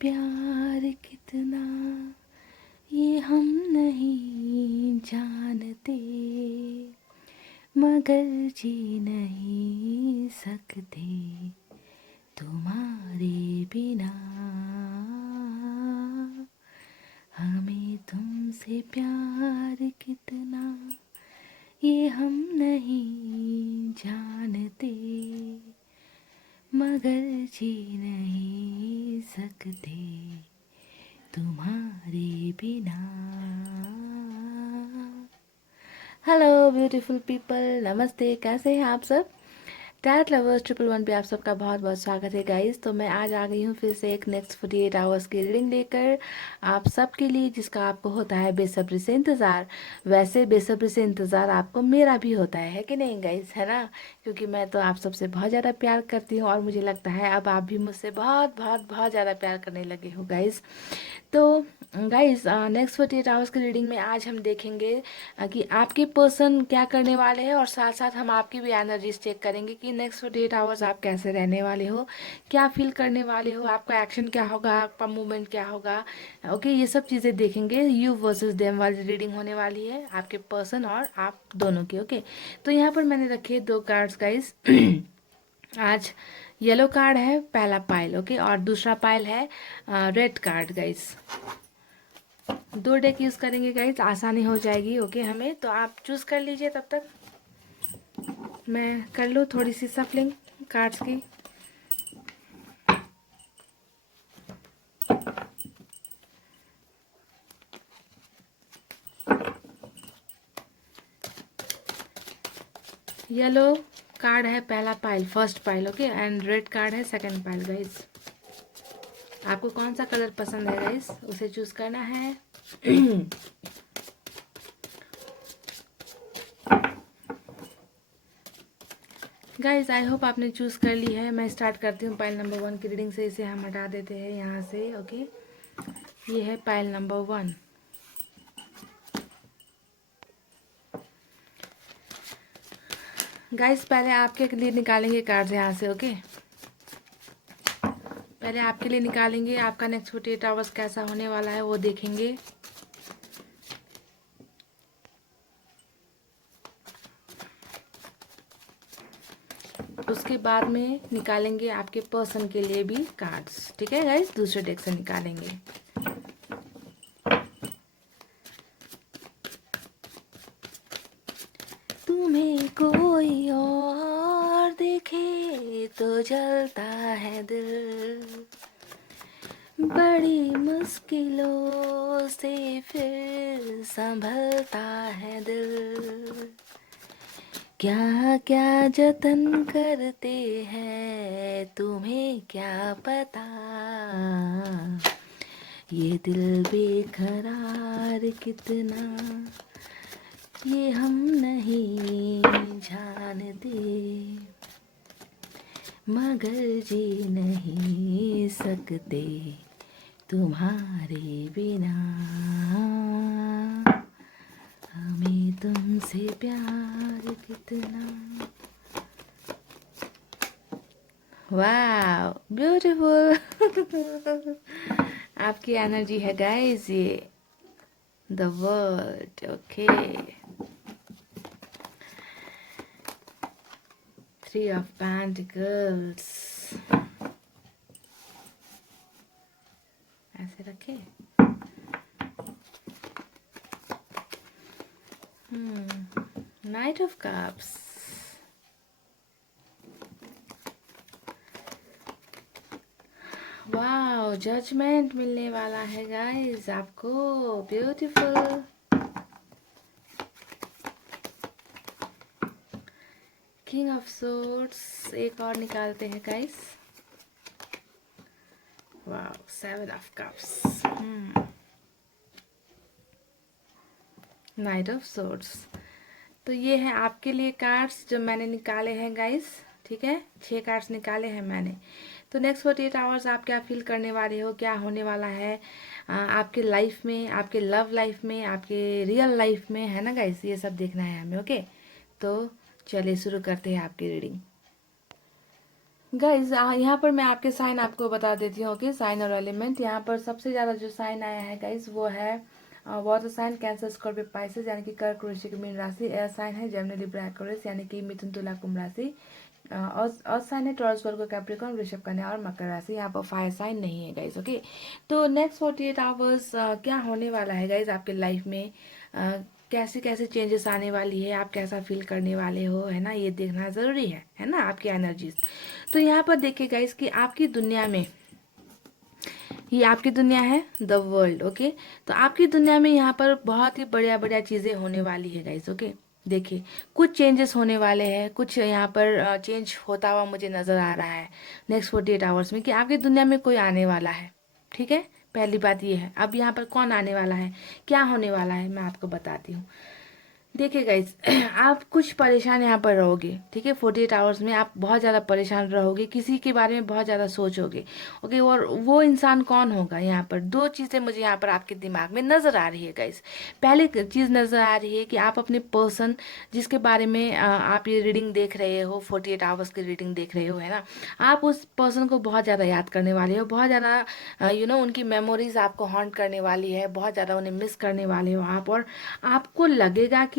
प्यार कितना ये हम नहीं जानते, मगर जी नहीं सकते तुम्हारे बिना। हमें तुमसे प्यार कितना ये हम नहीं जानते, मगर जी नहीं सकते तुम्हारे बिना। हेलो ब्यूटीफुल पीपल, नमस्ते, कैसे हैं आप सब। टैट लवर्स 111 पे आप सबका बहुत बहुत स्वागत है गाइस। तो मैं आज आ गई हूँ फिर से एक नेक्स्ट 48 आवर्स की रीडिंग लेकर आप सबके लिए, जिसका आपको होता है बेसब्री से इंतज़ार। वैसे बेसब्री से इंतज़ार आपको मेरा भी होता है कि नहीं गाइस, है ना। क्योंकि मैं तो आप सबसे बहुत ज़्यादा प्यार करती हूँ और मुझे लगता है अब आप भी मुझसे बहुत बहुत बहुत ज़्यादा प्यार करने लगे हो गाइस। तो गाइस नेक्स्ट 48 आवर्स की रीडिंग में आज हम देखेंगे कि आपके पर्सन क्या करने वाले हैं, और साथ साथ हम आपकी भी एनर्जीज चेक करेंगे कि नेक्स्ट 48 आवर्स आप कैसे रहने वाले हो, क्या फील करने वाले हो, आपका एक्शन क्या होगा, आपका मूवमेंट क्या होगा। ओके, ये सब चीज़ें देखेंगे। यू वर्सेस देम वाली रीडिंग होने वाली है, आपके पर्सन और आप दोनों की। ओके, तो यहाँ पर मैंने रखे 2 कार्ड्स गाइस। आज येलो कार्ड है पहला पाइल, ओके, और दूसरा पाइल है red card guys. 2 deck use करेंगे गाइस, आसानी हो जाएगी। ओके हमें, तो आप चूज़ कर लीजिए, तब तक मैं कर लूँ थोड़ी सी सफलिंग कार्ड्स की। येलो कार्ड है पहला pile, first pile, okay, and red card है सेकंड पाइल गाइस। आपको कौन सा कलर पसंद है गाइस, उसे चूज़ करना है। गाइस आई होप आपने चूज़ कर ली है। मैं स्टार्ट करती हूँ पाइल नंबर 1 की रीडिंग से। इसे हम हटा देते हैं यहाँ से। ओके, ये है पाइल नंबर 1। गाइस पहले आपके लिए निकालेंगे कार्ड्स यहाँ से। ओके, पहले आपके लिए निकालेंगे, आपका नेक्स्ट 48 आवर्स कैसा होने वाला है वो देखेंगे। उसके बाद में निकालेंगे आपके पर्सन के लिए भी कार्ड्स, ठीक है गाइस, दूसरे डेक से निकालेंगे। तुम्हें कोई और देखे तो जलता है दिल, बड़ी मुश्किलों से फिर संभलता है दिल। क्या क्या जतन करते हैं तुम्हें क्या पता, ये दिल बेकरार कितना ये हम नहीं जानते, मगर जी नहीं सकते तुम्हारे बिना। हमें तुमसे प्यार कितना। वाह ब्यूटीफुल। आपकी एनर्जी है गाइस ये, the world. Okay, 3 of Pentacles ऐसे रखे। Knight of cups, wow, judgement मिलने वाला है गाइस आपको, ब्यूटीफुल। किंग ऑफ सोर्ड्स एक और निकालते हैं guys. Wow, 7 of cups, night of swords. तो ये है आपके लिए कार्ड्स जो मैंने निकाले हैं गाइस, ठीक है, 6 कार्ड्स निकाले हैं मैंने। तो नेक्स्ट 48 आवर्स आप क्या फील करने वाले हो, क्या होने वाला है आपके लाइफ में, आपके लव लाइफ में, आपके रियल लाइफ में, है ना गाइस, ये सब देखना है हमें। ओके, तो चलिए शुरू करते हैं आपकी रीडिंग। गाइज यहाँ पर मैं आपके साइन आपको बता देती हूँ कि साइन और एलिमेंट। यहाँ पर सबसे ज़्यादा जो साइन आया है गाइज वो है water sign, Cancer, Scorpio, Pisces यानी कि कर्क, वृश्चिक, मीन राशि। एयर साइन है जेमिनी, लिब्रा, एक्वेरियस यानी कि मिथुन, तुला, कुंभ राशि। और साइन है टॉरस, वर्गो, कैप्रिकॉर्न, वृषभ, कन्या और मकर राशि। यहाँ पर फायर साइन नहीं है गाइज। ओके, तो नेक्स्ट 48 आवर्स क्या होने वाला है गाइज आपके लाइफ में, कैसे कैसे चेंजेस आने वाली है, आप कैसा फील करने वाले हो, है ना, ये देखना ज़रूरी है ना, आपकी एनर्जीज। तो यहाँ पर देखिए गाइज कि आपकी दुनिया में, ये आपकी दुनिया है द वर्ल्ड। ओके, तो आपकी दुनिया में यहाँ पर बहुत ही बढ़िया बढ़िया चीज़ें होने वाली है गाइज। ओके, देखिए कुछ चेंजेस होने वाले हैं, कुछ यहाँ पर चेंज होता हुआ मुझे नज़र आ रहा है नेक्स्ट 48 आवर्स में कि आपकी दुनिया में कोई आने वाला है। ठीक है, पहली बात ये है। अब यहाँ पर कौन आने वाला है, क्या होने वाला है, मैं आपको बताती हूँ। देखिए गाइज आप कुछ परेशान यहाँ पर रहोगे। ठीक है, 48 आवर्स में आप बहुत ज़्यादा परेशान रहोगे, किसी के बारे में बहुत ज़्यादा सोचोगे। ओके, और वो इंसान कौन होगा, यहाँ पर दो चीज़ें मुझे यहाँ पर आपके दिमाग में नज़र आ रही है गाइज। पहली चीज़ नज़र आ रही है कि आप अपने पर्सन जिसके बारे में आप ये रीडिंग देख रहे हो, 48 आवर्स की रीडिंग देख रहे हो, है ना, आप उस पर्सन को बहुत ज़्यादा याद करने वाले हो, बहुत ज़्यादा उनकी मेमोरीज आपको हॉन्ट करने वाली है, बहुत ज़्यादा उन्हें मिस करने वाले हो आप। और आपको लगेगा कि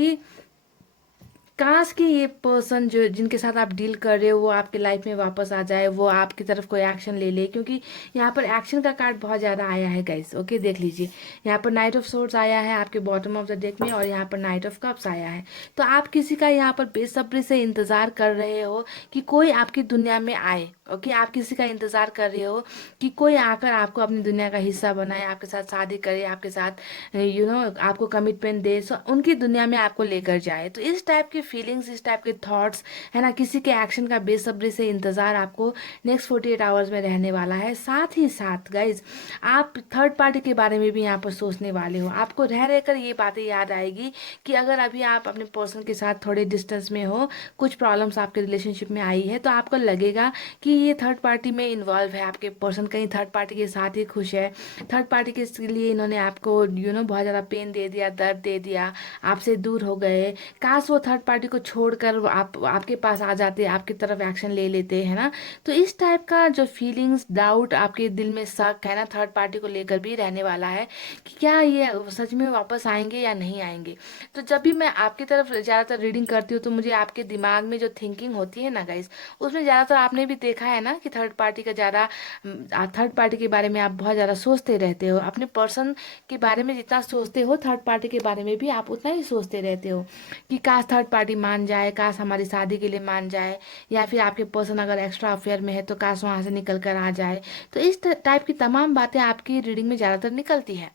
काश कि ये पर्सन जो जिनके साथ आप डील कर रहे हो वो आपके लाइफ में वापस आ जाए, वो आपकी तरफ कोई एक्शन ले ले, क्योंकि यहाँ पर एक्शन का कार्ड बहुत ज़्यादा आया है गाइस। ओके, देख लीजिए, यहाँ पर नाइट ऑफ सोर्ड्स आया है आपके बॉटम ऑफ द डेक में, और यहाँ पर नाइट ऑफ कप्स आया है। तो आप किसी का यहाँ पर बेसब्री से इंतज़ार कर रहे हो कि कोई आपकी दुनिया में आए। ओके, आप किसी का इंतज़ार कर रहे हो कि कोई आकर आपको अपनी दुनिया का हिस्सा बनाए, आपके साथ शादी करे, आपके साथ आपको कमिटमेंट दे, सो उनकी दुनिया में आपको लेकर जाए। तो इस टाइप की फीलिंग्स, इस टाइप के थॉट्स, है ना, किसी के एक्शन का बेसब्री से इंतज़ार आपको नेक्स्ट 48 आवर्स में रहने वाला है। साथ ही साथ गाइज आप थर्ड पार्टी के बारे में भी यहाँ पर सोचने वाले हो। आपको रह रहकर ये बातें याद आएगी कि अगर अभी आप अपने पर्सन के साथ थोड़े डिस्टेंस में हो, कुछ प्रॉब्लम्स आपके रिलेशनशिप में आई है, तो आपको लगेगा कि ये थर्ड पार्टी में इन्वॉल्व है, आपके पर्सन कहीं थर्ड पार्टी के साथ ही खुश है, थर्ड पार्टी के लिए इन्होंने आपको बहुत ज़्यादा पेन दे दिया, दर्द दे दिया, आपसे दूर हो गए। काश वो थर्ड पार्टी को छोड़कर वो आपके पास आ जाते, आपकी तरफ एक्शन ले लेते, है ना। तो इस टाइप का जो फीलिंग्स, डाउट, आपके दिल में शक है ना, थर्ड पार्टी को लेकर भी रहने वाला है कि क्या ये सच में वापस आएंगे या नहीं आएंगे। तो जब भी मैं आपकी तरफ ज़्यादातर रीडिंग करती हूँ तो मुझे आपके दिमाग में जो थिंकिंग होती है ना गाइस, उसमें ज़्यादातर आपने भी देखा है ना कि थर्ड पार्टी का ज़्यादा, थर्ड पार्टी के बारे में आप बहुत ज़्यादा सोचते रहते हो। अपने पर्सन के बारे में जितना सोचते हो, थर्ड पार्टी के बारे में भी आप उतना ही सोचते रहते हो कि काश थर्ड पार्टी मान जाए, काश हमारी शादी के लिए मान जाए, या फिर आपके पर्सन अगर एक्स्ट्रा अफेयर में है तो काश वहाँ से निकल कर आ जाए। तो इस टाइप की तमाम बातें आपकी रीडिंग में ज़्यादातर निकलती हैं।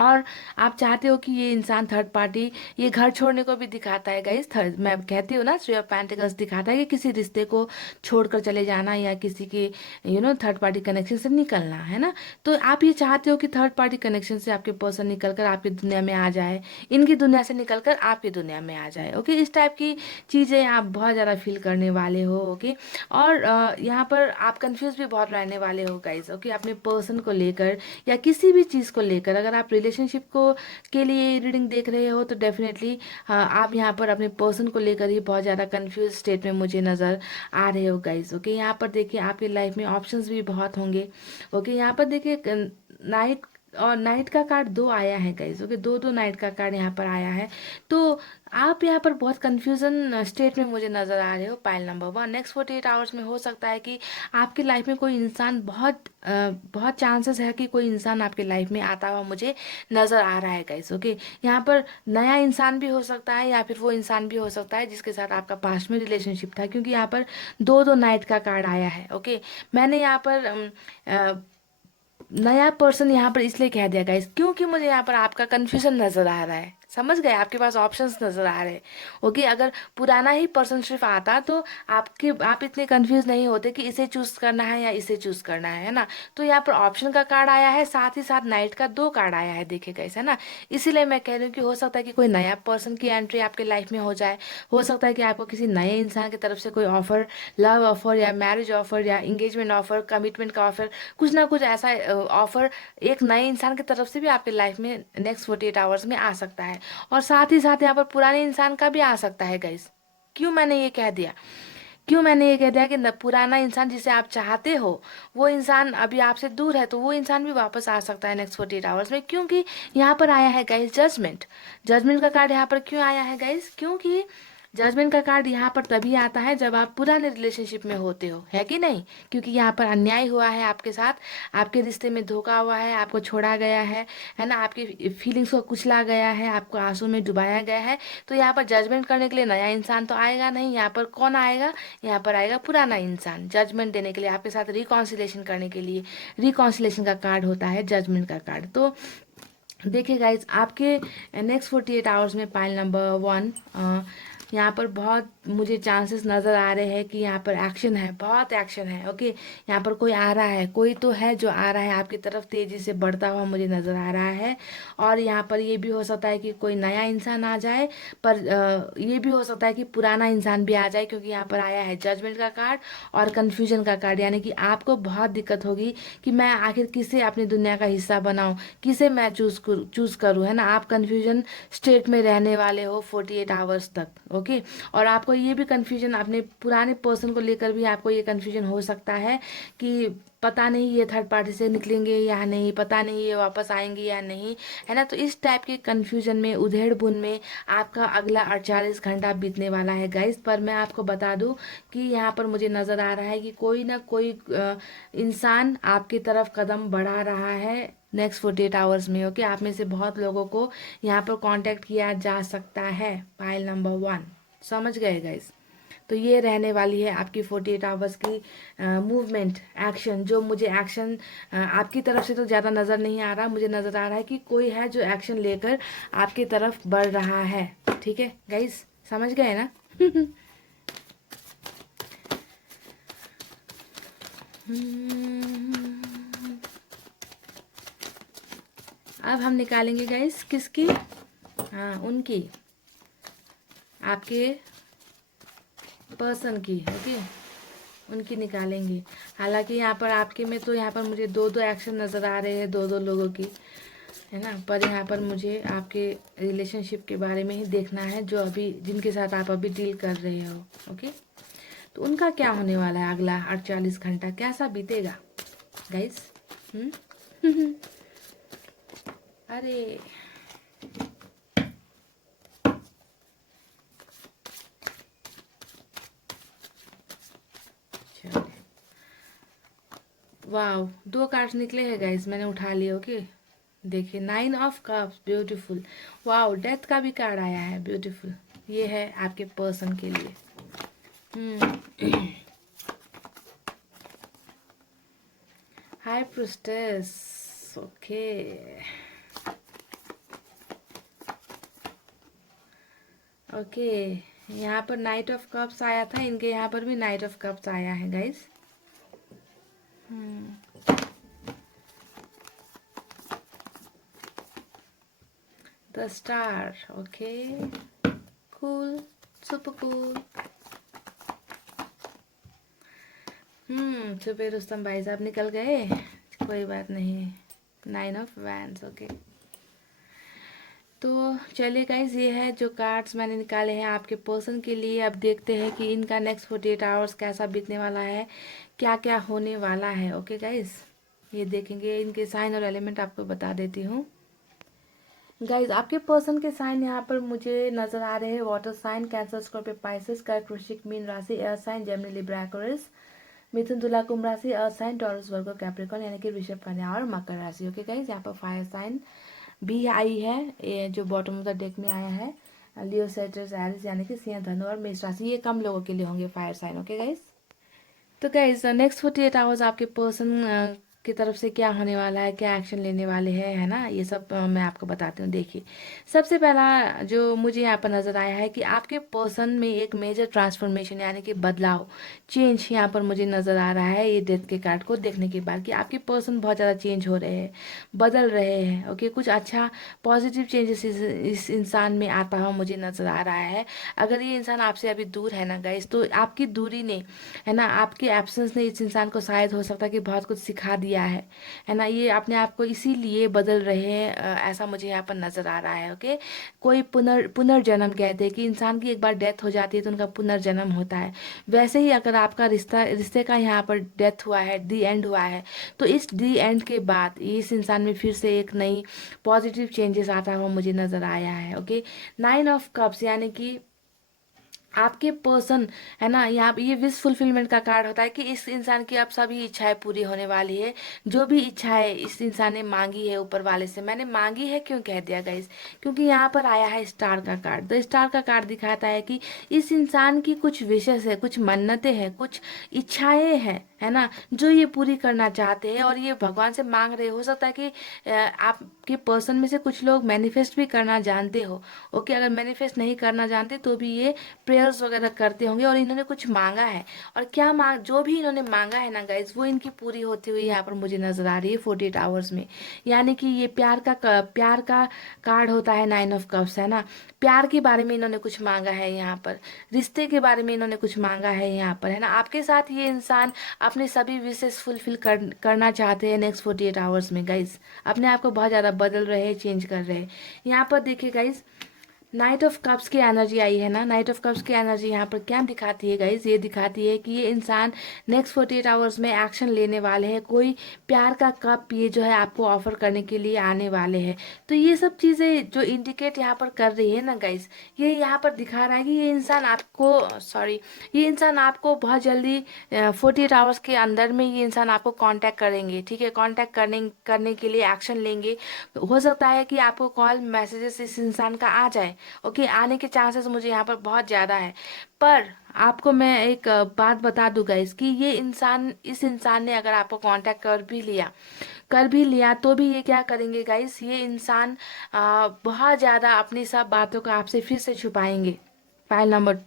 और आप चाहते हो कि ये इंसान थर्ड पार्टी, ये घर छोड़ने को भी दिखाता है गाइस। थर्ड, मैं कहती हूँ ना, थ्री ऑफ पेंटिकल्स दिखाता है कि किसी रिश्ते को छोड़कर चले जाना, या किसी के थर्ड पार्टी कनेक्शन से निकलना, है ना। तो आप ये चाहते हो कि थर्ड पार्टी कनेक्शन से आपके पर्सन निकलकर आपकी दुनिया में आ जाए, इनकी दुनिया से निकलकर आपकी दुनिया में आ जाए। ओके, इस टाइप की चीज़ें आप बहुत ज़्यादा फील करने वाले हो। ओके, और यहाँ पर आप कंफ्यूज भी बहुत रहने वाले हो गाइस। ओके, अपने पर्सन को लेकर या किसी भी चीज़ को लेकर, अगर आप रिलेशनशिप को के लिए रीडिंग देख रहे हो तो डेफिनेटली आप यहाँ पर अपने पर्सन को लेकर ही बहुत ज़्यादा कंफ्यूज स्टेट में मुझे नज़र आ रहे हो गाइस। ओके, यहाँ पर देखिए आपकी लाइफ में ऑप्शंस भी बहुत होंगे। ओके, यहाँ पर देखिए नाइट, और नाइट का कार्ड दो आया है गाइस। ओके, दो दो नाइट का कार्ड यहाँ पर आया है। तो आप यहाँ पर बहुत कंफ्यूजन स्टेट में मुझे नज़र आ रहे हो। पाइल नंबर 1, नेक्स्ट 48 आवर्स में हो सकता है कि आपकी लाइफ में कोई इंसान, बहुत चांसेस है कि कोई इंसान आपके लाइफ में आता हुआ मुझे नज़र आ रहा है गाइस। ओके, यहाँ पर नया इंसान भी हो सकता है, या फिर वो इंसान भी हो सकता है जिसके साथ आपका पास्ट में रिलेशनशिप था, क्योंकि यहाँ पर दो दो नाइट का कार्ड आया है। ओके, मैंने यहाँ पर नया पर्सन यहाँ पर इसलिए कह दिया गाइस क्योंकि मुझे यहाँ पर आपका कंफ्यूजन नजर आ रहा है। समझ गए, आपके पास ऑप्शंस नजर आ रहे हैं। ओके, अगर पुराना ही पर्सन सिर्फ आता तो आप इतने कंफ्यूज नहीं होते कि इसे चूज करना है या इसे चूज करना है ना। तो यहाँ पर ऑप्शन का कार्ड आया है, साथ ही साथ नाइट का दो कार्ड आया है, देखिए गाइस, है ना। इसीलिए मैं कह रही हूँ कि हो सकता है कि कोई नया पर्सन की एंट्री आपके लाइफ में हो जाए। हो सकता है कि आपको किसी नए इंसान की तरफ से कोई ऑफर, लव ऑफर या मैरिज ऑफर या इंगेजमेंट ऑफर, कमिटमेंट का ऑफर, कुछ ना कुछ ऐसा ऑफर एक नए इंसान की तरफ से भी आपके लाइफ में नेक्स्ट 48 आवर्स में आ सकता है। और साथ ही साथ यहाँ पर पुराने इंसान का भी आ सकता है गाइस। क्यों मैंने ये कह दिया, क्यों मैंने ये कह दिया कि पुराना इंसान जिसे आप चाहते हो वो इंसान अभी आपसे दूर है, तो वो इंसान भी वापस आ सकता है नेक्स्ट 48 आवर्स में, क्योंकि यहाँ पर आया है गाइस जजमेंट। जजमेंट का कार्ड यहाँ पर क्यों आया है गाइस? क्योंकि जजमेंट का कार्ड यहाँ पर तभी आता है जब आप पुराने रिलेशनशिप में होते हो, है कि नहीं? क्योंकि यहाँ पर अन्याय हुआ है आपके साथ, आपके रिश्ते में धोखा हुआ है, आपको छोड़ा गया है ना, आपकी फीलिंग्स को कुचला गया है, आपको आंसू में डुबाया गया है। तो यहाँ पर जजमेंट करने के लिए नया इंसान तो आएगा नहीं, यहाँ पर कौन आएगा? यहाँ पर आएगा पुराना इंसान जजमेंट देने के लिए, आपके साथ रिकॉन्सिलेशन करने के लिए। रिकॉन्सिलेशन का कार्ड होता है जजमेंट का कार्ड। तो देखिए गाइज, आपके नेक्स्ट 48 आवर्स में पाइल नंबर 1, यहाँ पर बहुत मुझे चांसेस नज़र आ रहे हैं कि यहाँ पर एक्शन है, बहुत एक्शन है। ओके, यहाँ पर कोई आ रहा है, कोई तो है जो आ रहा है आपकी तरफ तेज़ी से बढ़ता हुआ मुझे नज़र आ रहा है। और यहाँ पर ये भी हो सकता है कि कोई नया इंसान आ जाए, पर ये भी हो सकता है कि पुराना इंसान भी आ जाए, क्योंकि यहाँ पर आया है जजमेंट का कार्ड और कन्फ्यूजन का कार्ड। यानी कि आपको बहुत दिक्कत होगी कि मैं आखिर किसे अपनी दुनिया का हिस्सा बनाऊं, किसे मैं चूज करूं, है ना। आप कंफ्यूजन स्टेट में रहने वाले हो 48 आवर्स तक। ओके, और आपको ये भी कंफ्यूजन अपने पुराने पर्सन को लेकर भी आपको ये कंफ्यूजन हो सकता है कि पता नहीं ये थर्ड पार्टी से निकलेंगे या नहीं, पता नहीं ये वापस आएंगे या नहीं, है ना। तो इस टाइप के कंफ्यूजन में, उधेड़ बुन में आपका अगला 48 घंटा बीतने वाला है गाइस। पर मैं आपको बता दूं कि यहाँ पर मुझे नज़र आ रहा है कि कोई ना कोई इंसान आपकी तरफ कदम बढ़ा रहा है नेक्स्ट 48 आवर्स में। ओके, आप में से बहुत लोगों को यहाँ पर कांटेक्ट किया जा सकता है। पाइल नंबर 1, समझ गए गाइस? तो ये रहने वाली है आपकी 48 आवर्स की मूवमेंट, एक्शन। जो मुझे एक्शन आपकी तरफ से तो ज़्यादा नज़र नहीं आ रहा, मुझे नज़र आ रहा है कि कोई है जो एक्शन लेकर आपकी तरफ बढ़ रहा है। ठीक है गाइस, समझ गए ना? अब हम निकालेंगे गाइस किसकी? हाँ, उनकी, आपके पर्सन की। ओके, उनकी निकालेंगे। हालांकि यहाँ पर आपके में तो यहाँ पर मुझे दो दो एक्शन नज़र आ रहे हैं, दो दो लोगों की, है ना। पर यहाँ पर मुझे आपके रिलेशनशिप के बारे में ही देखना है, जो अभी जिनके साथ आप अभी डील कर रहे हो। ओके, तो उनका क्या होने वाला है अगला 48 घंटा, कैसा बीतेगा गाइस? अरे वाह, दो कार्ड्स निकले हैं गाइस, मैंने उठा लिए। ओके, देखिए 9 ऑफ कप्स, ब्यूटीफुल। वाह, डेथ का भी कार्ड आया है, ब्यूटीफुल। ये है आपके पर्सन के लिए। High priestess. ओके, ओके, यहाँ पर नाइट ऑफ कप्स आया था, इनके यहाँ पर भी नाइट ऑफ कप्स आया है guys. The star. Okay, cool, super cool. छुपे रुस्तम भाई साहब निकल गए, कोई बात नहीं। 9 ऑफ वैंड्स। ओके, तो चलिए गाइज, ये है जो कार्ड्स मैंने निकाले हैं आपके पर्सन के लिए। अब देखते हैं कि इनका नेक्स्ट 48 आवर्स कैसा बीतने वाला है, क्या क्या होने वाला है। ओके गाइज, ये देखेंगे। इनके साइन और एलिमेंट आपको बता देती हूँ गाइज। आपके पर्सन के साइन यहाँ पर मुझे नजर आ रहे हैं, water sign, Cancer, Scorpio, Pisces, कर्क, वृश्चिक, मीन राशि, air sign, Gemini, Libra, Aquarius, मिथुन, तुला, कुंभ राशि, earth sign, Taurus, Virgo, Capricorn, यानी कि वृषभ, कन्या और मकर राशि। ओके गाइज, यहाँ पर फायर साइन भी आई है, ये जो बॉटम ऑफ द डेक में आया है, लियो, सेजिटेरियस, एरिस, यानी कि सिंह, धनु और मेष राशि। ये कम लोगों के लिए होंगे फायर साइन। ओके गाइज, तो गाइज नेक्स्ट 48 आवर्स आपके पर्सन की तरफ से क्या होने वाला है, क्या एक्शन लेने वाले हैं, है ना, ये सब मैं आपको बताती हूँ। देखिए, सबसे पहला जो मुझे यहाँ पर नज़र आया है कि आपके पर्सन में एक मेजर ट्रांसफॉर्मेशन, यानी कि बदलाव, चेंज यहाँ पर मुझे नज़र आ रहा है ये डेथ के कार्ड को देखने के बाद, कि आपके पर्सन बहुत ज़्यादा चेंज हो रहे हैं, बदल रहे हैं। ओके, कुछ अच्छा पॉजिटिव चेंजेस इस इंसान में आता हुआ मुझे नज़र आ रहा है। अगर ये इंसान आपसे अभी दूर है ना गाइस, तो आपकी दूरी ने, है ना, आपके एब्सेंस ने इस इंसान को शायद हो सकता है कि बहुत कुछ सिखा दिया किया है ना, ये अपने आप को इसीलिए बदल रहे हैं, ऐसा मुझे यहाँ पर नजर आ रहा है। ओके, कोई पुनर्जन्म कहते हैं कि इंसान की एक बार डेथ हो जाती है तो उनका पुनर्जन्म होता है। वैसे ही अगर आपका रिश्ते का यहाँ पर डेथ हुआ है, दी एंड हुआ है, तो इस दी एंड के बाद इस इंसान में फिर से एक नई पॉजिटिव चेंजेस आता हुआ मुझे नजर आया है। ओके, 9 ऑफ कप्स यानी कि आपके पर्सन है ना, यहाँ पे ये विश फुलफिलमेंट का कार्ड होता है कि इस इंसान की अब सभी इच्छाएं पूरी होने वाली है। जो भी इच्छाएं इस इंसान ने मांगी है ऊपर वाले से, मैंने मांगी है क्यों कह दिया गाइस, क्योंकि यहाँ पर आया है स्टार का कार्ड। तो स्टार का कार्ड दिखाता है कि इस इंसान की कुछ विशेष है, कुछ मन्नतें हैं, कुछ इच्छाएं हैं, है ना, जो ये पूरी करना चाहते हैं और ये भगवान से मांग रहे। हो सकता है कि आपके पर्सन में से कुछ लोग मैनिफेस्ट भी करना जानते हो। ओके, अगर मैनिफेस्ट नहीं करना जानते तो भी ये प्रेयर्स वगैरह करते होंगे और इन्होंने कुछ मांगा है। और क्या मांग, जो भी इन्होंने मांगा है ना गाइज, वो इनकी पूरी होती हुई यहाँ पर मुझे नजर आ रही है 48 आवर्स में। यानी कि ये प्यार का कार्ड होता है 9 ऑफ कप्स, है ना। प्यार के बारे में इन्होंने कुछ मांगा है यहाँ पर, रिश्ते के बारे में इन्होंने कुछ मांगा है यहाँ पर, है ना। आपके साथ ये इंसान अपने सभी विशेष फुलफिल करना चाहते हैं नेक्स्ट 48 आवर्स में गाइज। अपने आप को बहुत ज़्यादा बदल रहे हैं, चेंज कर रहे हैं। यहाँ पर देखिए गाइज, नाइट ऑफ कप्स की एनर्जी आई है ना। नाइट ऑफ कप्स की एनर्जी यहाँ पर क्या दिखाती है गाइज, ये दिखाती है कि ये इंसान नेक्स्ट 48 आवर्स में एक्शन लेने वाले हैं। कोई प्यार का कप ये जो है आपको ऑफर करने के लिए आने वाले हैं। तो ये सब चीज़ें जो इंडिकेट यहाँ पर कर रही है ना गाइज, ये यहाँ पर दिखा रहा है कि ये इंसान आपको ये इंसान आपको बहुत जल्दी 48 आवर्स के अंदर में ये इंसान आपको कांटेक्ट करेंगे। ठीक है, कांटेक्ट करने के लिए एक्शन लेंगे। हो सकता है कि आपको कॉल मैसेजेस इस इंसान का आ जाए। ओके, आने के चांसेस मुझे यहाँ पर बहुत ज़्यादा है। पर आपको मैं एक बात बता दूं गाइस कि इस इंसान ने अगर आपको कांटेक्ट कर भी लिया तो भी ये क्या करेंगे गाइस, ये इंसान बहुत ज़्यादा अपनी सब बातों को आपसे फिर से छुपाएंगे। फाइल नंबर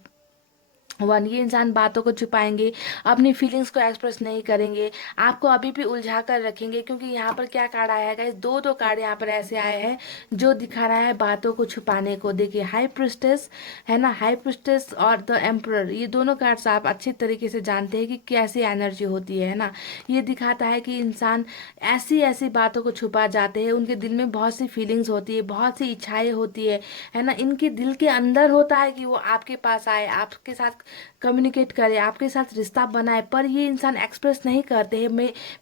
1, ये इंसान बातों को छुपाएंगे, अपनी फीलिंग्स को एक्सप्रेस नहीं करेंगे, आपको अभी भी उलझा कर रखेंगे। क्योंकि यहाँ पर क्या कार्ड आया है गाइस, दो कार्ड यहाँ पर ऐसे आए हैं जो दिखा रहा है बातों को छुपाने को। देखिए, हाई प्रिस्टेस है ना, हाई प्रिस्टेस और द एम्परर, ये दोनों कार्ड्स आप अच्छी तरीके से जानते हैं कि कैसी एनर्जी होती है ना। ये दिखाता है कि इंसान ऐसी ऐसी बातों को छुपा जाते हैं, उनके दिल में बहुत सी फीलिंग्स होती है, बहुत सी इच्छाएं होती है ना। इनके दिल के अंदर होता है कि वो आपके पास आए, आपके साथ कम्युनिकेट करे, आपके साथ रिश्ता बनाए, पर ये इंसान एक्सप्रेस नहीं करते हैं।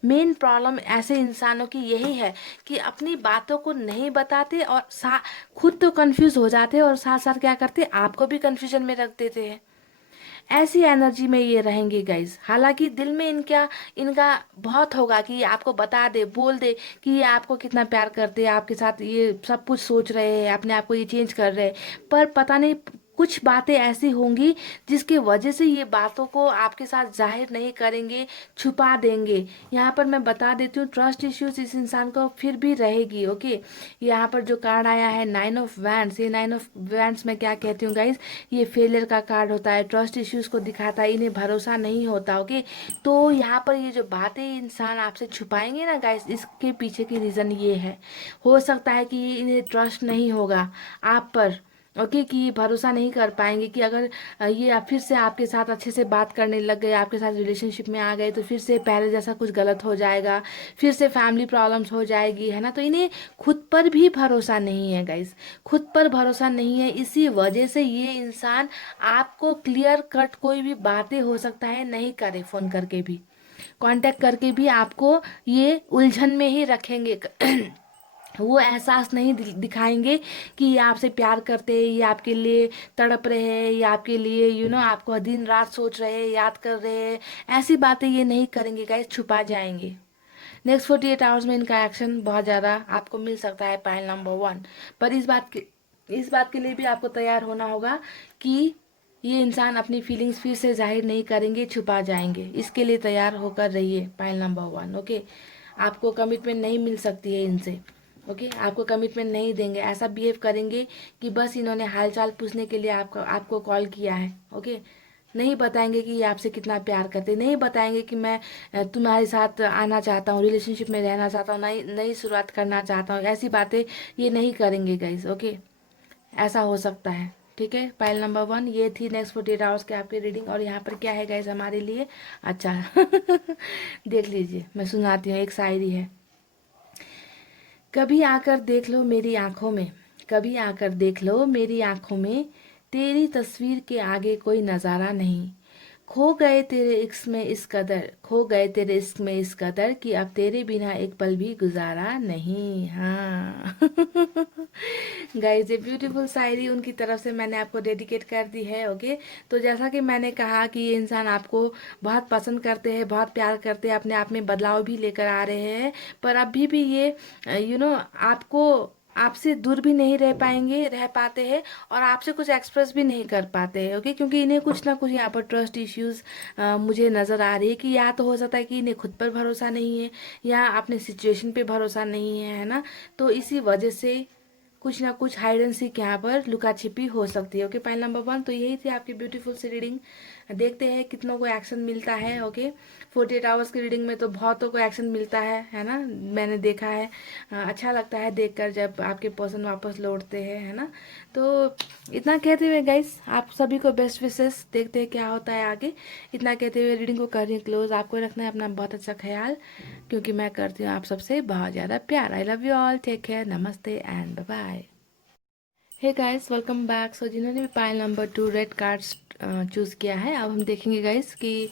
मेन प्रॉब्लम ऐसे इंसानों की यही है कि अपनी बातों को नहीं बताते और खुद तो कंफ्यूज हो जाते हैं और साथ साथ क्या करते हैं, आपको भी कंफ्यूजन में रख देते हैं। ऐसी एनर्जी में ये रहेंगे गाइज। हालांकि दिल में इनका बहुत होगा कि ये आपको बता दे, बोल दे कि ये आपको कितना प्यार करते हैं, आपके साथ ये सब कुछ सोच रहे हैं, अपने आप को ये चेंज कर रहे हैं। पर पता नहीं कुछ बातें ऐसी होंगी जिसकी वजह से ये बातों को आपके साथ जाहिर नहीं करेंगे, छुपा देंगे। यहाँ पर मैं बता देती हूँ, ट्रस्ट इश्यूज इस इंसान को फिर भी रहेगी। ओके, यहाँ पर जो कार्ड आया है 9 ऑफ वैंड्स, ये 9 ऑफ वैंड्स में क्या कहती हूँ गाइज, ये फेलियर का कार्ड होता है, ट्रस्ट इश्यूज को दिखाता है, इन्हें भरोसा नहीं होता। ओके, तो यहाँ पर ये जो बातें इंसान आपसे छुपाएंगे ना गाइज, इसके पीछे की रीज़न ये है। हो सकता है कि इन्हें ट्रस्ट नहीं होगा आप पर। ओके, कि ये भरोसा नहीं कर पाएंगे कि अगर ये फिर से आपके साथ अच्छे से बात करने लग गए, आपके साथ रिलेशनशिप में आ गए, तो फिर से पहले जैसा कुछ गलत हो जाएगा, फिर से फैमिली प्रॉब्लम्स हो जाएगी, है ना। तो इन्हें खुद पर भी भरोसा नहीं है गाइस, खुद पर भरोसा नहीं है। इसी वजह से ये इंसान आपको क्लियर कट कोई भी बातें हो सकता है नहीं करे, फोन करके भी, कांटेक्ट करके भी आपको ये उलझन में ही रखेंगे। वो एहसास नहीं दिखाएंगे कि ये आपसे प्यार करते हैं, ये आपके लिए तड़प रहे हैं, ये आपके लिए आपको दिन रात सोच रहे हैं, याद कर रहे हैं। ऐसी बातें ये नहीं करेंगे गाइस, छुपा जाएंगे। नेक्स्ट 48 आवर्स में इनका एक्शन बहुत ज़्यादा आपको मिल सकता है, पाइल नंबर 1। पर इस बात के लिए भी आपको तैयार होना होगा कि ये इंसान अपनी फीलिंग्स फिर से जाहिर नहीं करेंगे, छुपा जाएंगे। इसके लिए तैयार होकर रहिए, पाइल नंबर 1। ओके, आपको कमिटमेंट नहीं मिल सकती है इनसे। ओके, आपको कमिटमेंट नहीं देंगे, ऐसा बिहेव करेंगे कि बस इन्होंने हालचाल पूछने के लिए आपको कॉल किया है। ओके, नहीं बताएंगे कि ये आपसे कितना प्यार करते, नहीं बताएंगे कि मैं तुम्हारे साथ आना चाहता हूँ, रिलेशनशिप में रहना चाहता हूँ, नई नई शुरुआत करना चाहता हूँ। ऐसी बातें ये नहीं करेंगे गाइस। ओके, ऐसा हो सकता है। ठीक है, पाइल नंबर 1 ये थी नेक्स्ट 48 आवर्स के आपकी रीडिंग। और यहाँ पर क्या है गाइस हमारे लिए, अच्छा देख लीजिए, मैं सुनाती हूँ, एक शायरी है। कभी आकर देख लो मेरी आंखों में, कभी आकर देख लो मेरी आंखों में, तेरी तस्वीर के आगे कोई नज़ारा नहीं। खो गए तेरे इश्क में इस कदर, खो गए तेरे इश्क में इस कदर कि अब तेरे बिना एक पल भी गुजारा नहीं। हाँ गाइस, ये ब्यूटीफुल शायरी उनकी तरफ से मैंने आपको डेडिकेट कर दी है। ओके, तो जैसा कि मैंने कहा कि ये इंसान आपको बहुत पसंद करते हैं, बहुत प्यार करते हैं, अपने आप में बदलाव भी लेकर आ रहे हैं, पर अभी भी ये आपको आपसे दूर भी नहीं रह पाते हैं, और आपसे कुछ एक्सप्रेस भी नहीं कर पाते हैं। ओके, क्योंकि इन्हें कुछ ना कुछ यहाँ पर ट्रस्ट इश्यूज मुझे नज़र आ रही है, कि या तो हो सकता है कि इन्हें खुद पर भरोसा नहीं है, या अपने सिचुएशन पे भरोसा नहीं है ना। तो इसी वजह से कुछ ना कुछ हाइड एंड सीक यहाँ पर लुका छिपी हो सकती है। ओके, पॉइंट नंबर 1 तो यही थी आपकी ब्यूटीफुल सी रीडिंग। देखते हैं कितनों को एक्शन मिलता है। ओके, 48 आवर्स की रीडिंग में तो बहुतों को एक्शन मिलता है ना, मैंने देखा है। अच्छा लगता है देखकर जब आपके पर्सन वापस लौटते हैं, है ना। तो इतना कहते हुए गाइस, आप सभी को बेस्ट विशेस, देखते हैं क्या होता है आगे। इतना कहते हुए रीडिंग को कर रही हूँ क्लोज। आपको रखना है अपना बहुत अच्छा ख्याल, क्योंकि मैं करती हूँ आप सबसे बहुत ज़्यादा प्यार। I love you all, take care, नमस्ते and bye bye. Hey guys, welcome back. So जिन्होंने भी pile number 2 red cards choose किया है, अब हम देखेंगे गाइस कि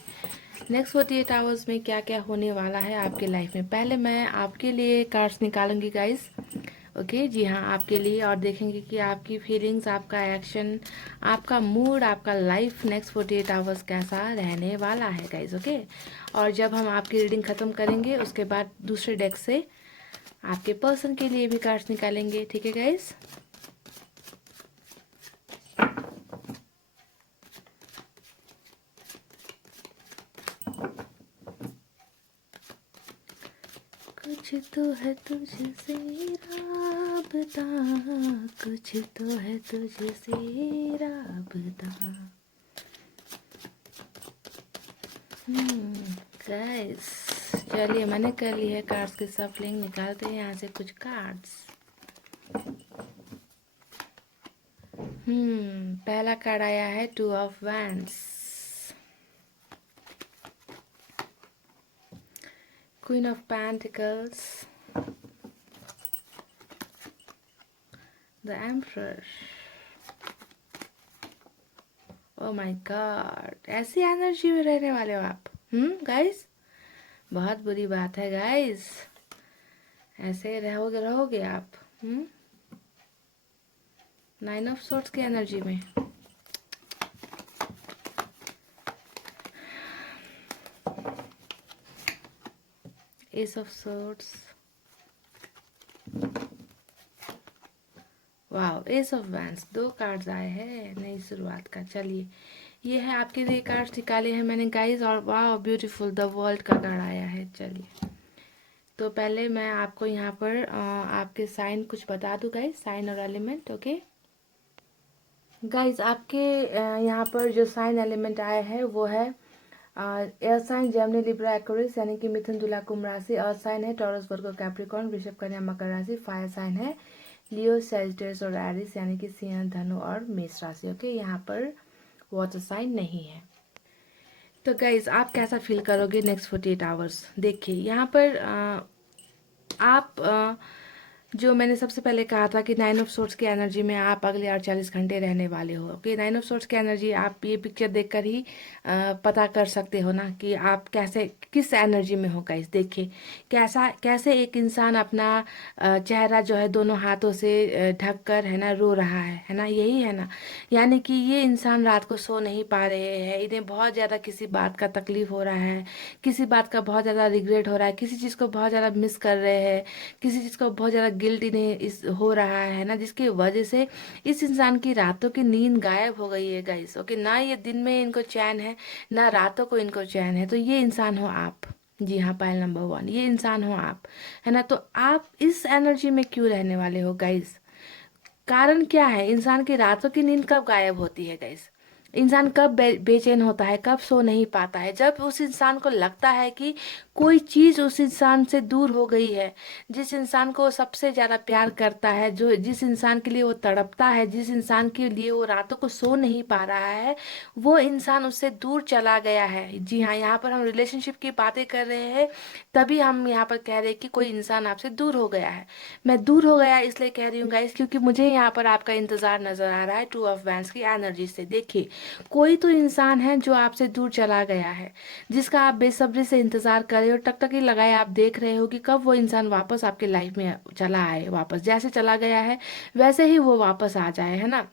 नेक्स्ट 48 आवर्स में क्या क्या होने वाला है आपके लाइफ में। पहले मैं आपके लिए कार्ड्स निकालूंगी गाइस। ओके जी हाँ, आपके लिए, और देखेंगे कि आपकी फीलिंग्स, आपका एक्शन, आपका मूड, आपका लाइफ नेक्स्ट 48 आवर्स कैसा रहने वाला है गाइस। ओके, और जब हम आपकी रीडिंग ख़त्म करेंगे उसके बाद दूसरे डेक से आपके पर्सन के लिए भी कार्ड्स निकालेंगे। ठीक है गाइस। कुछ तो है तुझसे राबता, कुछ तो है तुझसे राबता। गाइस, चलिए मैंने कर ली है कार्ड्स की सफलिंग। निकालते हैं यहाँ से कुछ कार्ड्स। पहला कार्ड आया है 2 of wands, queen of pentacles, the emperor. Oh my God, ऐसी एनर्जी में रहने वाले हो आप गाइस, बहुत बुरी बात है गाइस, ऐसे रहोगे आप 9 ऑफ सोर्ट्स की एनर्जी में। एस ऑफ सोर्ट्स, वाह, एस ऑफ वैंड्स, 2 कार्ड्स आए हैं नई शुरुआत का। चलिए, ये है आपके लिए कार्ड्स निकाले हैं मैंने गाइस, और वाह ब्यूटीफुल, द वर्ल्ड का कार्ड आया है। चलिए, तो पहले मैं आपको यहाँ पर आपके साइन कुछ बता दूँ गाइस, साइन और एलिमेंट। ओके गाइस, आपके यहाँ पर जो साइन एलिमेंट आया है वो है air sign Gemini Libra Aquarius यानी कि मिथुन तुला कुंभ राशि। अर्थ साइन है टॉरस वर्गो कैप्रिकॉर्न वृषभ कन्या मकर राशि। फायर साइन है लियो सैजिटेरियस और एरिस यानी कि सिंह धनु और मेष राशि। ओके, यहाँ पर वाटर साइन नहीं है। तो गाइज, आप कैसा फील करोगे नेक्स्ट 48 आवर्स? देखिए यहाँ पर आप जो मैंने सबसे पहले कहा था कि 9 ऑफ सोर्ट्स की एनर्जी में आप अगले 48 घंटे रहने वाले हो। ओके, 9 ऑफ सोर्ट्स की एनर्जी आप ये पिक्चर देखकर ही पता कर सकते हो ना कि आप कैसे किस एनर्जी में हो। गाइस देखिए, कैसे एक इंसान अपना चेहरा जो है दोनों हाथों से ढक कर, है ना, रो रहा है ना, यही है ना। यानी कि ये इंसान रात को सो नहीं पा रहे हैं, इन्हें बहुत ज़्यादा किसी बात का तकलीफ हो रहा है, किसी बात का बहुत ज़्यादा रिग्रेट हो रहा है, किसी चीज़ को बहुत ज़्यादा मिस कर रहे हैं, किसी चीज़ को बहुत ज़्यादा गिल्ट इन्हें इस हो रहा है ना, जिसकी वजह से इस इंसान की रातों की नींद गायब हो गई है गाइस। ओके, ना ये दिन में इनको चैन है, ना रातों को इनको चैन है। तो ये इंसान हो आप। जी हाँ, पायल नंबर 1, ये इंसान हो आप, है ना। तो आप इस एनर्जी में क्यों रहने वाले हो गाइस? कारण क्या है? इंसान की रातों की नींद कब गायब होती है गाइस? इंसान कब बेचैन होता है, कब सो नहीं पाता है? जब उस इंसान को लगता है कि कोई चीज उस इंसान से दूर हो गई है। जिस इंसान को वो सबसे ज्यादा प्यार करता है, जो जिस इंसान के लिए वो तड़पता है, जिस इंसान के लिए वो रातों को सो नहीं पा रहा है, वो इंसान उससे दूर चला गया है। जी हाँ, यहाँ पर हम रिलेशनशिप की बातें कर रहे हैं, तभी हम यहाँ पर कह रहे हैं कि कोई इंसान आपसे दूर हो गया है। मैं दूर हो गया इसलिए कह रही हूँ गाइस, क्योंकि मुझे यहाँ पर आपका इंतजार नजर आ रहा है टू ऑफ वैंड्स की एनर्जी से। देखिए, कोई तो इंसान है जो आपसे दूर चला गया है, जिसका आप बेसब्री से इंतजार कर रहे हो, टकटकी लगाए आप देख रहे हो कि कब वो इंसान वापस आपके लाइफ में चला आए। वापस जैसे चला गया है वैसे ही वो वापस आ जाए, है ना।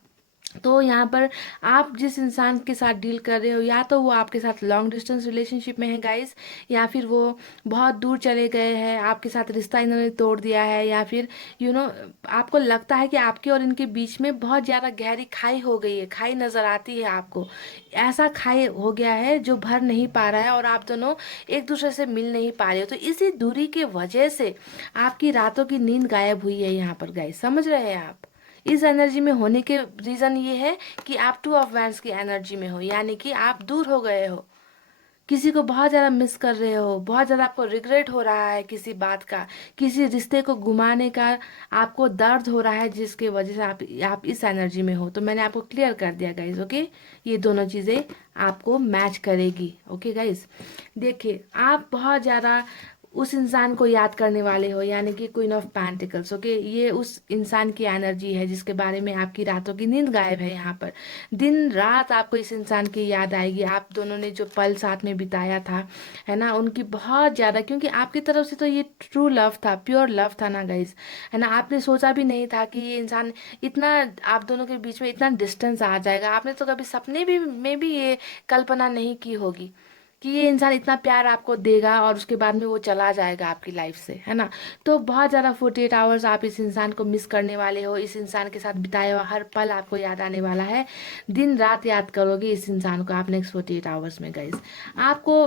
तो यहाँ पर आप जिस इंसान के साथ डील कर रहे हो, या तो वो आपके साथ लॉन्ग डिस्टेंस रिलेशनशिप में है गाइस, या फिर वो बहुत दूर चले गए हैं, आपके साथ रिश्ता इन्होंने तोड़ दिया है, या फिर यू नो आपको लगता है कि आपके और इनके बीच में बहुत ज़्यादा गहरी खाई हो गई है, खाई नज़र आती है आपको। ऐसा खाई हो गया है जो भर नहीं पा रहा है, और आप दोनों एक दूसरे से मिल नहीं पा रहे हो। तो इसी दूरी के वजह से आपकी रातों की नींद गायब हुई है यहाँ पर गाइस, समझ रहे हैं आप? इस एनर्जी में होने के रीजन ये है कि आप टू ऑफ वैंड्स की एनर्जी में हो, यानी कि आप दूर हो गए हो, किसी को बहुत ज़्यादा मिस कर रहे हो, बहुत ज़्यादा आपको रिग्रेट हो रहा है किसी बात का, किसी रिश्ते को गुमाने का आपको दर्द हो रहा है, जिसके वजह से आप इस एनर्जी में हो। तो मैंने आपको क्लियर कर दिया गाइज, ओके। ये दोनों चीज़ें आपको मैच करेगी, ओके गाइज। देखिए, आप बहुत ज़्यादा उस इंसान को याद करने वाले हो, यानी कि क्वीन ऑफ पेंटिकल्स, ओके। ये उस इंसान की एनर्जी है जिसके बारे में आपकी रातों की नींद गायब है यहाँ पर। दिन रात आपको इस इंसान की याद आएगी, आप दोनों ने जो पल साथ में बिताया था, है ना, उनकी बहुत ज़्यादा, क्योंकि आपकी तरफ से तो ये ट्रू लव था, प्योर लव था ना गाइज, है ना। आपने सोचा भी नहीं था कि ये इंसान इतना, आप दोनों के बीच में इतना डिस्टेंस आ जाएगा। आपने तो कभी सपने भी में भी ये कल्पना नहीं की होगी कि ये इंसान इतना प्यार आपको देगा और उसके बाद में वो चला जाएगा आपकी लाइफ से, है ना। तो बहुत ज़्यादा 48 आवर्स आप इस इंसान को मिस करने वाले हो, इस इंसान के साथ बिताया हुआ हर पल आपको याद आने वाला है। दिन रात याद करोगे इस इंसान को आप नेक्स्ट 48 आवर्स में गाइस। आपको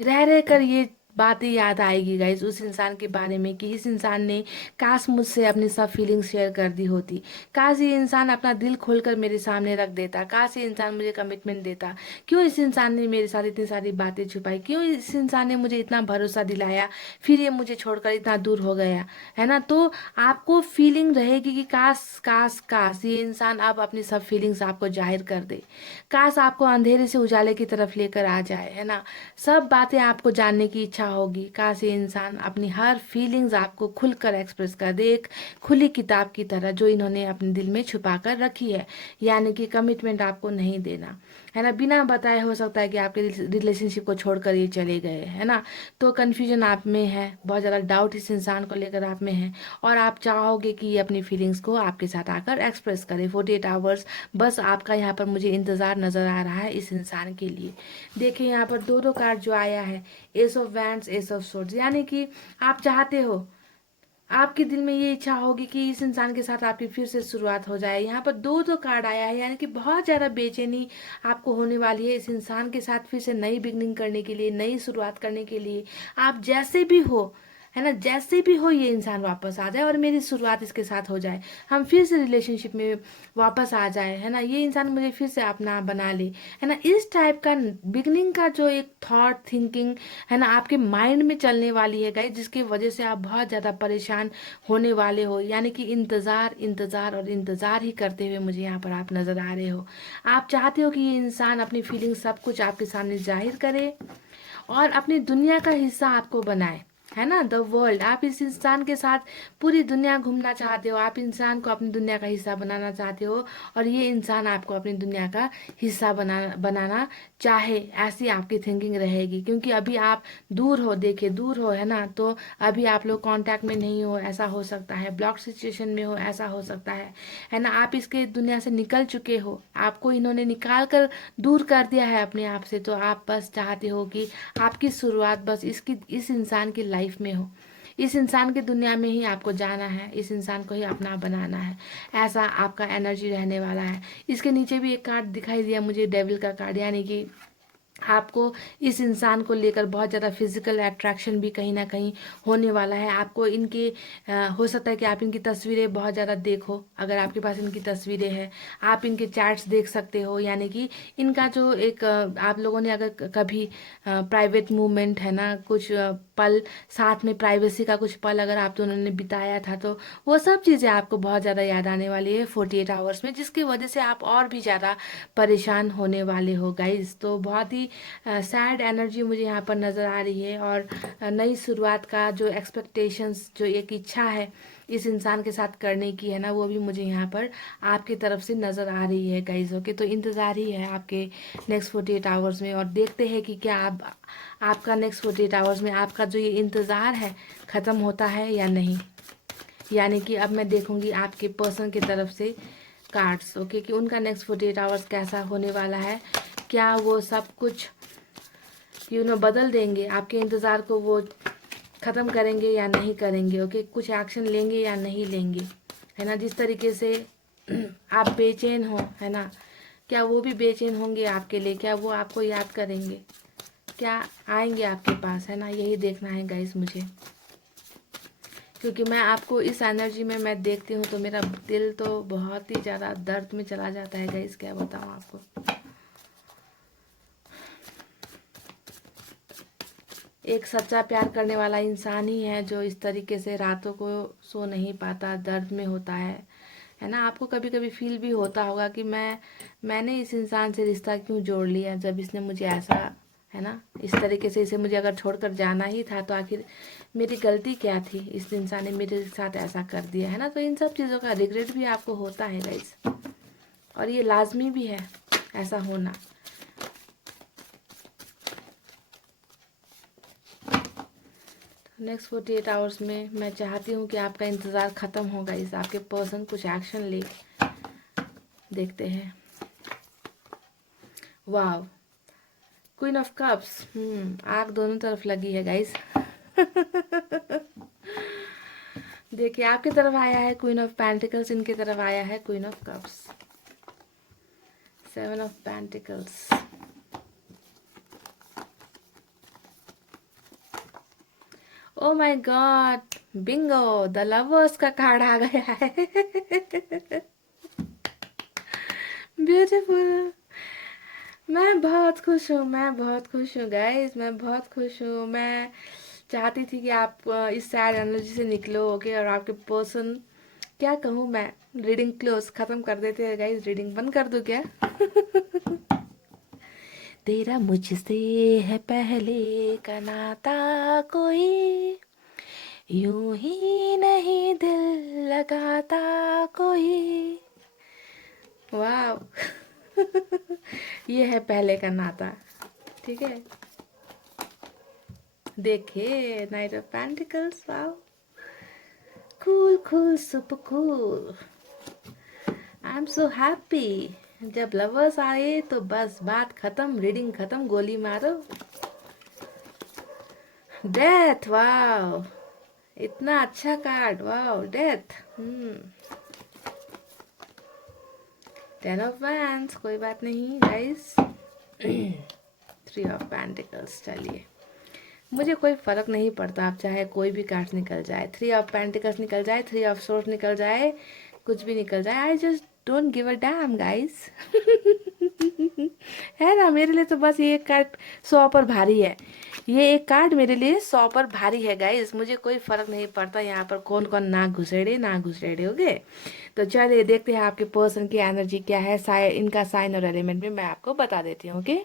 रह रह कर ये बातें याद आएगी गाइज उस इंसान के बारे में, कि इस इंसान ने काश मुझसे अपनी सब फीलिंग्स शेयर कर दी होती, काश ये इंसान अपना दिल खोलकर मेरे सामने रख देता, काश ये इंसान मुझे कमिटमेंट देता। क्यों इस इंसान ने मेरे साथ इतनी सारी बातें छुपाई, क्यों इस इंसान ने मुझे इतना भरोसा दिलाया, फिर ये मुझे छोड़कर इतना दूर हो गया, है ना। तो आपको फीलिंग रहेगी कि काश काश काश ये इंसान अब अपनी सब फीलिंग्स आपको जाहिर कर दे, काश आपको अंधेरे से उजाले की तरफ लेकर आ जाए, है ना। सब बातें आपको जानने की इच्छा होगी, काश ये इंसान अपनी हर फीलिंग्स आपको खुलकर एक्सप्रेस कर दे, एक खुली किताब की तरह जो इन्होंने अपने दिल में छुपा कर रखी है। यानी कि कमिटमेंट आपको नहीं देना, है ना। बिना बताए हो सकता है कि आपके रिलेशनशिप को छोड़कर ये चले गए, है ना। तो कन्फ्यूजन आप में है, बहुत ज़्यादा डाउट इस इंसान को लेकर आप में है, और आप चाहोगे कि ये अपनी फीलिंग्स को आपके साथ आकर एक्सप्रेस करे। 48 आवर्स बस आपका यहाँ पर मुझे इंतज़ार नज़र आ रहा है इस इंसान के लिए। देखिए, यहाँ पर दो दो कार्ड जो आया है, S of wands, S of swords, यानी कि आप चाहते हो, आपके दिल में ये इच्छा होगी कि इस इंसान के साथ आपकी फिर से शुरुआत हो जाए। यहाँ पर दो दो कार्ड आया है, यानी कि बहुत ज़्यादा बेचैनी आपको होने वाली है इस इंसान के साथ फिर से नई बिगनिंग करने के लिए, नई शुरुआत करने के लिए। आप जैसे भी हो, है ना, जैसे भी हो, ये इंसान वापस आ जाए और मेरी शुरुआत इसके साथ हो जाए, हम फिर से रिलेशनशिप में वापस आ जाए, है ना, ये इंसान मुझे फिर से अपना बना ले, है ना। इस टाइप का बिगनिंग का जो एक थॉट थिंकिंग, है ना, आपके माइंड में चलने वाली है गाइस, जिसकी वजह से आप बहुत ज़्यादा परेशान होने वाले हो। यानी कि इंतज़ार इंतज़ार और इंतज़ार ही करते हुए मुझे यहाँ पर आप नज़र आ रहे हो। आप चाहते हो कि ये इंसान अपनी फीलिंग सब कुछ आपके सामने जाहिर करे और अपनी दुनिया का हिस्सा आपको बनाए, है ना, द वर्ल्ड। आप इस इंसान के साथ पूरी दुनिया घूमना चाहते हो, आप इंसान को अपनी दुनिया का हिस्सा बनाना चाहते हो, और ये इंसान आपको अपनी दुनिया का हिस्सा बनाना चाहे, ऐसी आपकी थिंकिंग रहेगी। क्योंकि अभी आप दूर हो, देखिए दूर हो, है ना, तो अभी आप लोग कांटेक्ट में नहीं हो, ऐसा हो सकता है, ब्लॉक सिचुएशन में हो, ऐसा हो सकता है ना। आप इसके दुनिया से निकल चुके हो, आपको इन्होंने निकाल कर दूर कर दिया है अपने आप से, तो आप बस चाहते हो कि आपकी शुरुआत बस इस इंसान की लाइफ में हो, इस इंसान की दुनिया में ही आपको जाना है, इस इंसान को ही अपना बनाना है। ऐसा आपका एनर्जी रहने वाला है। इसके नीचे भी एक कार्ड दिखाई दिया मुझे, डेविल का कार्ड, यानी कि आपको इस इंसान को लेकर बहुत ज़्यादा फिजिकल अट्रैक्शन भी कहीं ना कहीं होने वाला है। आपको इनके हो सकता है कि आप इनकी तस्वीरें बहुत ज़्यादा देखो। अगर आपके पास इनकी तस्वीरें हैं, आप इनके चैट्स देख सकते हो। यानी कि इनका जो एक आप लोगों ने अगर कभी प्राइवेट मूवमेंट है ना, कुछ पल साथ में, प्राइवेसी का कुछ पल अगर आप दोनों ने बिताया था, तो वो सब चीज़ें आपको बहुत ज़्यादा याद आने वाली है 48 आवर्स में, जिसकी वजह से आप और भी ज़्यादा परेशान होने वाले हो गाइज। तो बहुत ही सैड एनर्जी मुझे यहाँ पर नज़र आ रही है। और नई शुरुआत का जो एक्सपेक्टेशंस, जो एक इच्छा है इस इंसान के साथ करने की है ना, वो भी मुझे यहाँ पर आपकी तरफ से नज़र आ रही है गाइज। ओके, तो इंतज़ार ही है आपके नेक्स्ट 48 आवर्स में, और देखते हैं कि क्या आप आपका नेक्स्ट 48 आवर्स में आपका जो ये इंतज़ार है ख़त्म होता है या नहीं। यानी कि अब मैं देखूंगी आपके पर्सन की तरफ से कार्ड्स, ओके, कि उनका नेक्स्ट 48 आवर्स कैसा होने वाला है। क्या वो सब कुछ बदल देंगे, आपके इंतज़ार को वो ख़त्म करेंगे या नहीं करेंगे। ओके, कुछ एक्शन लेंगे या नहीं लेंगे, है ना। जिस तरीके से आप बेचैन हो, है ना, क्या वो भी बेचैन होंगे आपके लिए, क्या वो आपको याद करेंगे, क्या आएंगे आपके पास, है ना। यही देखना है गाइस मुझे, क्योंकि मैं आपको इस एनर्जी में मैं देखती हूँ तो मेरा दिल तो बहुत ही ज़्यादा दर्द में चला जाता है गाइस, क्या बताऊँ आपको। एक सच्चा प्यार करने वाला इंसान ही है जो इस तरीके से रातों को सो नहीं पाता, दर्द में होता है ना। आपको कभी कभी फील भी होता होगा कि मैंने इस इंसान से रिश्ता क्यों जोड़ लिया, जब इसने मुझे ऐसा, है ना, इस तरीके से इसे मुझे अगर छोड़कर जाना ही था तो आखिर मेरी गलती क्या थी, इस इंसान ने मेरे साथ ऐसा कर दिया, है ना। तो इन सब चीज़ों का रिग्रेट भी आपको होता है गाइस, और ये लाजमी भी है ऐसा होना। नेक्स्ट 48 आवर्स में मैं चाहती हूँ कि आपका इंतज़ार ख़त्म होगा, इस आपके पर्सन कुछ एक्शन ले। देखते हैं। वाव, क्वीन ऑफ कप्स, आग दोनों तरफ लगी है गाइस। देखिए, आपकी तरफ आया है क्वीन ऑफ पेंटिकल्स, इनकी तरफ आया है queen of cups, 7 of pentacles. Oh my God, Bingo, the lovers का कार्ड आ गया है। ब्यूटीफुल, मैं बहुत खुश हूँ, मैं बहुत खुश हूँ गाइस, मैं बहुत खुश हूँ। मैं चाहती थी कि आप इस सैड एनर्जी से निकलो, ओके, और आपके पर्सन, क्या कहूँ मैं, रीडिंग क्लोज खत्म कर देते हैं गाइस, रीडिंग बंद कर दूँ क्या। तेरा मुझसे है पहले का नाता कोई, यूं ही नहीं दिल लगाता कोई। वाह। ये है पहले का नाता, ठीक है। देखिए, नाइट ऑफ पेंटिकल्स, वाह, cool cool, super cool, I am so happy. जब लवर्स आए तो बस बात खत्म, रीडिंग खत्म, गोली मारो। डेथ, वाह, इतना अच्छा कार्ड, वाह, डेथ। 10 ऑफ वैंड्स, कोई बात नहीं गाइस। 3 ऑफ पेंटिकल्स, चलिए, मुझे कोई फर्क नहीं पड़ता, आप चाहे कोई भी कार्ड निकल जाए, 3 ऑफ पेंटिकल्स निकल जाए, 3 ऑफ सोर्स निकल जाए, कुछ भी निकल जाए, I just don't give a dam guys. है ना, मेरे लिए तो बस ये एक कार्ड 100 पर भारी है, ये एक कार्ड मेरे लिए 100 पर भारी है गाइस। मुझे कोई फर्क नहीं पड़ता यहाँ पर कौन कौन ना घुसेड़े ना घुसेड़े, होगे। तो चलिए देखते हैं आपके पर्सन की एनर्जी क्या है, इनका साइन और एलिमेंट में मैं आपको बता देती हूँ, ओके।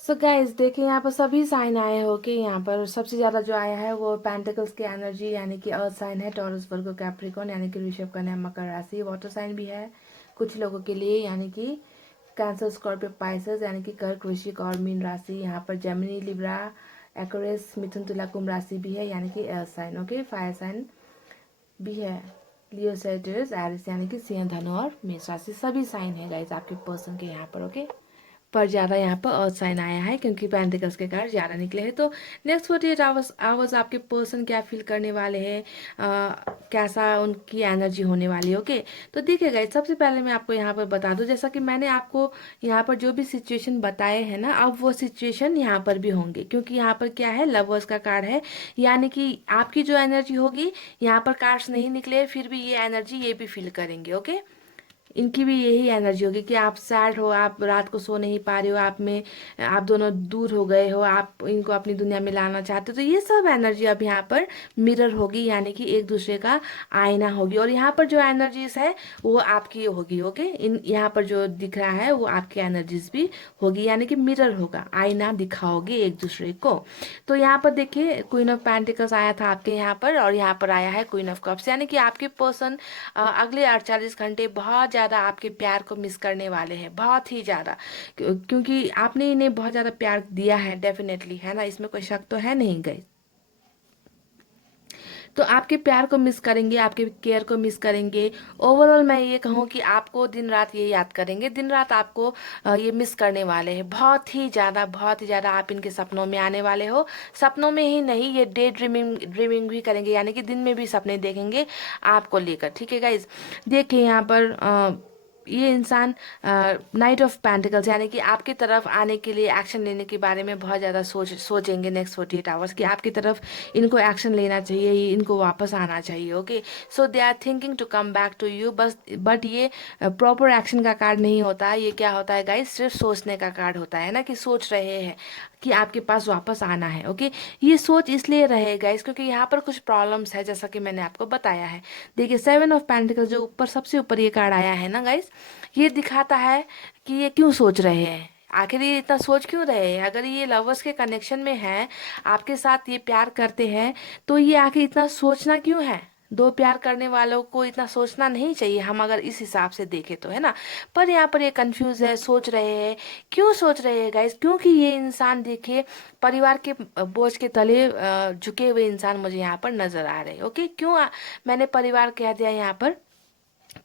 सो गाइज देखिए, यहाँ पर सभी साइन आए हैं, ओके। यहाँ पर सबसे ज़्यादा जो आया है वो पेंटिकल्स की एनर्जी, यानी कि अर्थ साइन है, टॉरस, वर्गो, कैप्रिकॉर्न, यानी कि ऋषभ, कन्या, मकर राशि। वाटर साइन भी है कुछ लोगों के लिए, यानी कि कैंसर, स्कॉर्पियो, पाइसेस, यानी कि कर्क, वृश्चिक और मीन राशि। यहाँ पर जेमिनी, लिब्रा, एक्वेरियस, मिथुन, तुला, कुंभ राशि भी है, यानी कि air sign, okay. Fire sign भी है, लियो, सैजिटेरियस, एरिस, यानी कि सिंह, धनु और मेष राशि। सभी साइन है गाइज आपके पर्सन के यहाँ पर, ओके। पर ज़्यादा यहाँ पर अर्थ साइन आया है क्योंकि पेंटिकल्स के कार्ड ज़्यादा निकले हैं। तो नेक्स्ट 48 आवर्स आपके पर्सन क्या फील करने वाले हैं, कैसा उनकी एनर्जी होने वाली है। ओके, तो देखिए गाइस, सबसे पहले मैं आपको यहाँ पर बता दूं, जैसा कि मैंने आपको यहाँ पर जो भी सिचुएशन बताए हैं ना, अब वो सिचुएशन यहाँ पर भी होंगे, क्योंकि यहाँ पर क्या है, लवर्स का कार्ड है। यानी कि आपकी जो एनर्जी होगी, यहाँ पर कार्ड्स नहीं निकले फिर भी ये एनर्जी ये भी फील करेंगे। ओके, इनकी भी यही एनर्जी होगी कि आप सैड हो, आप रात को सो नहीं पा रहे हो, आप दोनों दूर हो गए हो, आप इनको अपनी दुनिया में लाना चाहते हो। तो ये सब एनर्जी अब यहाँ पर मिरर होगी, यानी कि एक दूसरे का आईना होगी। और यहाँ पर जो एनर्जीज है वो आपकी होगी। ओके, इन यहाँ पर जो दिख रहा है वो आपकी एनर्जीज भी होगी, यानी कि मिरर होगा, आईना दिखाओगे एक दूसरे को। तो यहाँ पर देखिए, क्वीन ऑफ पेंटिकल्स आया था आपके यहाँ पर, और यहाँ पर आया है क्वीन ऑफ कप्स, यानी कि आपके पर्सन अगले 48 घंटे बहुत ज़्यादा आपके प्यार को मिस करने वाले हैं, बहुत ही ज़्यादा, क्योंकि आपने इन्हें बहुत ज़्यादा प्यार दिया है डेफिनेटली, है ना, इसमें कोई शक तो है नहीं गई। तो आपके प्यार को मिस करेंगे, आपके केयर को मिस करेंगे। ओवरऑल मैं ये कहूँ कि आपको दिन रात ये याद करेंगे, दिन रात आपको ये मिस करने वाले हैं, बहुत ही ज़्यादा, बहुत ही ज़्यादा। आप इनके सपनों में आने वाले हो, सपनों में ही नहीं, ये डे ड्रीमिंग ड्रीमिंग भी करेंगे, यानी कि दिन में भी सपने देखेंगे आपको लेकर। ठीक है गाइज, देखिए यहाँ पर ये इंसान नाइट ऑफ पेंटिकल्स, यानी कि आपकी तरफ आने के लिए, एक्शन लेने के बारे में बहुत ज़्यादा सोचेंगे नेक्स्ट 48 आवर्स कि आपकी तरफ इनको एक्शन लेना चाहिए, इनको वापस आना चाहिए। Okay, so they are thinking to come back to you, बस बट ये प्रॉपर एक्शन का कार्ड नहीं होता है। ये क्या होता है गाइस, सिर्फ सोचने का कार्ड होता है ना, कि सोच रहे हैं कि आपके पास वापस आना है। ओके, ये सोच इसलिए रहेगा इस क्योंकि यहाँ पर कुछ प्रॉब्लम्स है, जैसा कि मैंने आपको बताया है। देखिए, 7 ऑफ पेंटिकल्स जो ऊपर सबसे ऊपर ये कार्ड आया है ना गाइस, ये दिखाता है कि ये क्यों सोच रहे हैं, आखिर ये इतना सोच क्यों रहे हैं। अगर ये लवर्स के कनेक्शन में है, आपके साथ ये प्यार करते हैं, तो ये आखिर इतना सोचना क्यों है। दो प्यार करने वालों को इतना सोचना नहीं चाहिए, हम अगर इस हिसाब से देखें तो, है ना। पर यहाँ पर ये कंफ्यूज है, सोच रहे हैं। क्यों सोच रहे हैं गाइस, क्योंकि ये इंसान देखिए परिवार के बोझ के तले झुके हुए इंसान मुझे यहाँ पर नजर आ रहे हैं। ओके, क्यों मैंने परिवार कह दिया यहाँ पर,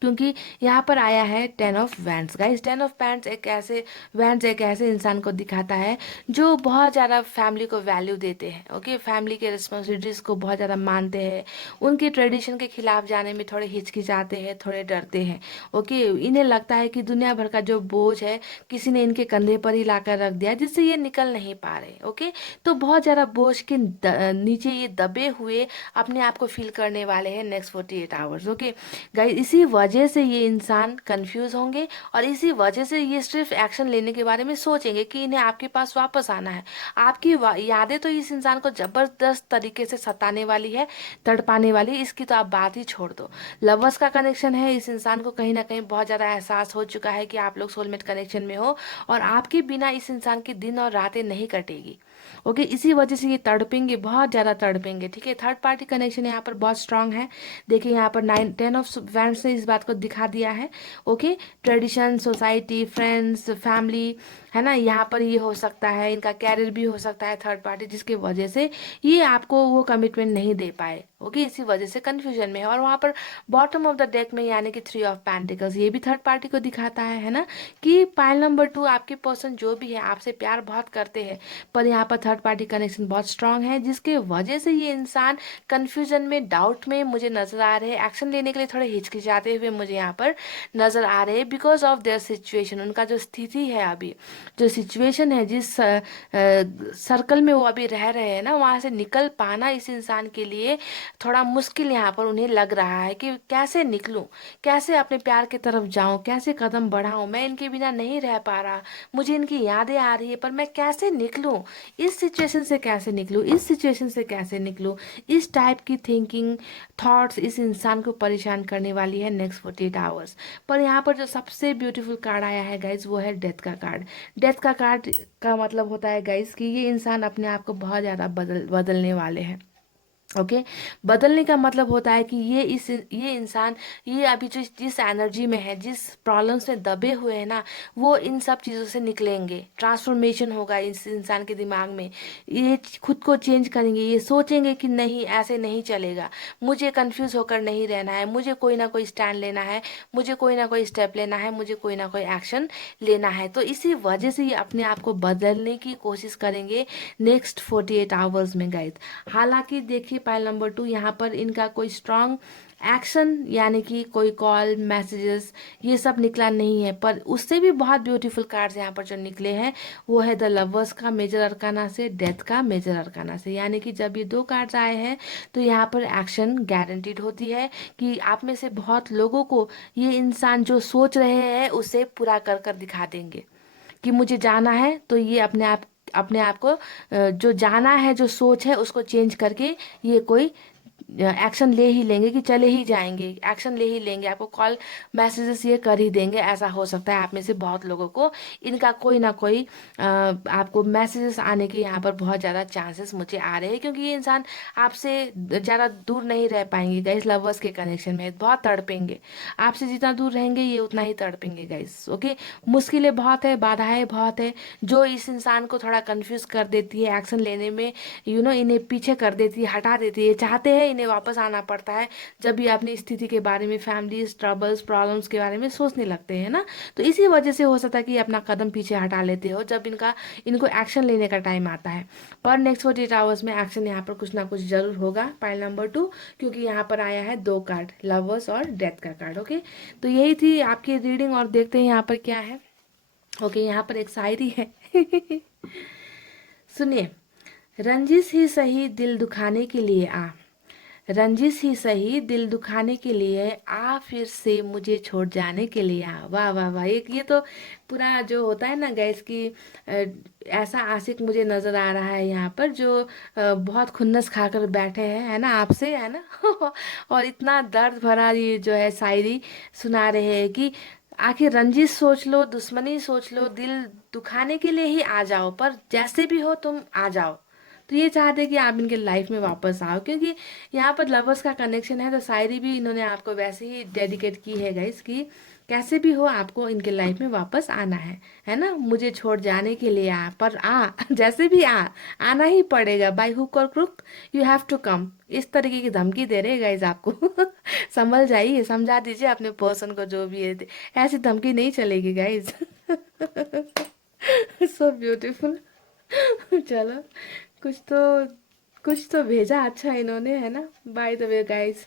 क्योंकि यहाँ पर आया है 10 of wands guys. 10 of wands एक ऐसे इंसान को दिखाता है जो बहुत ज़्यादा फैमिली को वैल्यू देते हैं। ओके, फैमिली के रिस्पॉन्सिबिलिटीज को बहुत ज़्यादा मानते हैं, उनके ट्रेडिशन के खिलाफ जाने में थोड़े हिचकिचाते हैं, थोड़े डरते हैं। ओके, इन्हें लगता है कि दुनिया भर का जो बोझ है किसी ने इनके कंधे पर ही लाकर रख दिया, जिससे ये निकल नहीं पा रहे। ओके, तो बहुत ज़्यादा बोझ के नीचे ये दबे हुए अपने आप को फील करने वाले हैं नेक्स्ट 48 आवर्स। ओके गाइस, इसी वजह से ये इंसान कंफ्यूज होंगे, और इसी वजह से ये सिर्फ एक्शन लेने के बारे में सोचेंगे कि इन्हें आपके पास वापस आना है। आपकी यादें तो इस इंसान को जबरदस्त तरीके से सताने वाली है, तड़पाने वाली, इसकी तो आप बात ही छोड़ दो। लवर्स का कनेक्शन है, इस इंसान को कहीं ना कहीं बहुत ज़्यादा एहसास हो चुका है कि आप लोग सोलमेट कनेक्शन में हो, और आपके बिना इस इंसान की दिन और रातें नहीं कटेगी। ओके, इसी वजह से ये तड़पेंगे, बहुत ज़्यादा तड़पेंगे। ठीक है, थर्ड पार्टी कनेक्शन यहाँ पर बहुत स्ट्रांग है। देखिए यहाँ पर 10 ऑफ वैंड्स ने इस बात को दिखा दिया है। Okay, tradition, society, friends, family, है ना, यहाँ पर ये हो सकता है, इनका कैरियर भी हो सकता है थर्ड पार्टी, जिसकी वजह से ये आपको वो कमिटमेंट नहीं दे पाए। ओके, इसी वजह से कंफ्यूजन में है। और वहाँ पर बॉटम ऑफ द डेक में, यानी कि 3 ऑफ पेंटिकल्स, ये भी थर्ड पार्टी को दिखाता है ना, कि पाइल नंबर 2 आपके पर्सन जो भी है आपसे प्यार बहुत करते हैं, पर यहाँ पर थर्ड पार्टी कनेक्शन बहुत स्ट्रांग है, जिसके वजह से ये इंसान कंफ्यूजन में, डाउट में मुझे नजर आ रहे हैं, एक्शन लेने के लिए थोड़े हिचकिचाते हुए मुझे यहाँ पर नजर आ रहे हैं, बिकॉज ऑफ देयर सिचुएशन। उनका जो स्थिति है अभी, जो सिचुएशन है, जिस सर्कल में वो अभी रह रहे हैं ना, वहाँ से निकल पाना इस इंसान के लिए थोड़ा मुश्किल यहाँ पर उन्हें लग रहा है कि कैसे निकलूं, कैसे अपने प्यार की तरफ जाऊं, कैसे कदम बढ़ाऊं, मैं इनके बिना नहीं रह पा रहा, मुझे इनकी यादें आ रही है, पर मैं कैसे निकलूं, इस सिचुएशन से कैसे निकलूं, इस सिचुएशन से कैसे निकलूं। इस टाइप की थिंकिंग, थॉट्स इस इंसान को परेशान करने वाली है नेक्स्ट 48 आवर्स। पर यहाँ पर जो सबसे ब्यूटीफुल कार्ड आया है गाइज, वो है डेथ का कार्ड। डेथ का कार्ड का मतलब होता है गाइज कि ये इंसान अपने आप को बहुत ज़्यादा बदलने वाले हैं। ओके बदलने का मतलब होता है कि ये इंसान ये अभी जो जिस एनर्जी में है, जिस प्रॉब्लम्स में दबे हुए हैं ना, वो इन सब चीज़ों से निकलेंगे। ट्रांसफॉर्मेशन होगा इस इंसान के दिमाग में। ये खुद को चेंज करेंगे, ये सोचेंगे कि नहीं ऐसे नहीं चलेगा, मुझे कंफ्यूज होकर नहीं रहना है, मुझे कोई ना कोई स्टैंड लेना है, मुझे कोई ना कोई स्टेप लेना है, मुझे कोई ना कोई एक्शन लेना है। तो इसी वजह से ये अपने आप को बदलने की कोशिश करेंगे नेक्स्ट 48 आवर्स में गाइस। हालांकि देखिए पाइल नंबर 2 यहाँ पर इनका कोई स्ट्रांग एक्शन यानी कि कोई कॉल मैसेजेस ये सब निकला नहीं है, पर उससे भी बहुत ब्यूटीफुल कार्ड्स यहाँ पर जो निकले हैं वो है द लवर्स का मेजर अरकाना से, डेथ का मेजर अरकाना से। यानी कि जब ये दो कार्ड्स आए हैं तो यहाँ पर एक्शन गारंटीड होती है कि आप में से बहुत लोगों को ये इंसान जो सोच रहे हैं उसे पूरा कर कर दिखा देंगे कि मुझे जाना है। तो ये अपने आप को जो जाना है, जो सोच है उसको चेंज करके ये कोई एक्शन ले ही लेंगे कि चले ही जाएंगे, एक्शन ले ही लेंगे, आपको कॉल मैसेजेस ये कर ही देंगे। ऐसा हो सकता है आप में से बहुत लोगों को इनका कोई ना कोई आपको मैसेजेस आने के यहाँ पर बहुत ज़्यादा चांसेस मुझे आ रहे हैं, क्योंकि ये इंसान आपसे ज़्यादा दूर नहीं रह पाएंगे गाइस। लवर्स के कनेक्शन में बहुत तड़पेंगे, आपसे जितना दूर रहेंगे ये उतना ही तड़पेंगे गाइस। ओके मुश्किलें बहुत है, बाधाएं बहुत है जो इस इंसान को थोड़ा कंफ्यूज कर देती है एक्शन लेने में, इन्हें पीछे कर देती है, हटा देती है। चाहते हैं इन्हें वापस आना पड़ता है जब भी अपनी स्थिति के बारे में, फैमिली ट्रबल्स प्रॉब्लम्स के बारे में सोचने लगते हैं ना। तो इसी वजह से हो सकता है कि अपना कदम पीछे हटा लेते हो जब इनको एक्शन लेने का टाइम आता है। पर नेक्स्ट 48 आवर्स में एक्शन यहाँ पर कुछ ना कुछ जरूर होगा पाइल नंबर 2, क्योंकि यहाँ पर आया है दो कार्ड, लवर्स और डेथ का कार्ड। ओके तो यही थी आपकी रीडिंग और देखते हैं यहाँ पर क्या है। ओके यहाँ पर एक शायरी है सुनिए। रंजिश ही सही दिल दुखाने के लिए आ, रंजिश ही सही दिल दुखाने के लिए आ, फिर से मुझे छोड़ जाने के लिए आ। वाह वाह वाह, एक ये तो पूरा जो होता है ना गैस की ऐसा आशिक मुझे नजर आ रहा है यहाँ पर जो बहुत खुन्नस खाकर बैठे हैं, है ना, आपसे, है ना और इतना दर्द भरा ये जो है शायरी सुना रहे हैं कि आखिर रंजिश सोच लो, दुश्मनी सोच लो, दिल दुखाने के लिए ही आ जाओ, पर जैसे भी हो तुम आ जाओ। तो ये चाहते कि आप इनके लाइफ में वापस आओ, क्योंकि यहाँ पर लवर्स का कनेक्शन है। तो शायरी भी इन्होंने आपको वैसे ही डेडिकेट की है गाइस कि कैसे भी हो आपको इनके लाइफ में वापस आना है ना। मुझे छोड़ जाने के लिए आ, पर आ जैसे भी आ, आना ही पड़ेगा, बाय हुक और crook you have to come. इस तरीके की धमकी दे रहे हैं गाइस आपको संभल जाइए, समझा दीजिए अपने पर्सन को जो भी है, ऐसी धमकी नहीं चलेगी गाइस सो ब्यूटीफुल चलो कुछ तो कुछ तो भेजा अच्छा इन्होंने, है ना। By the way guys,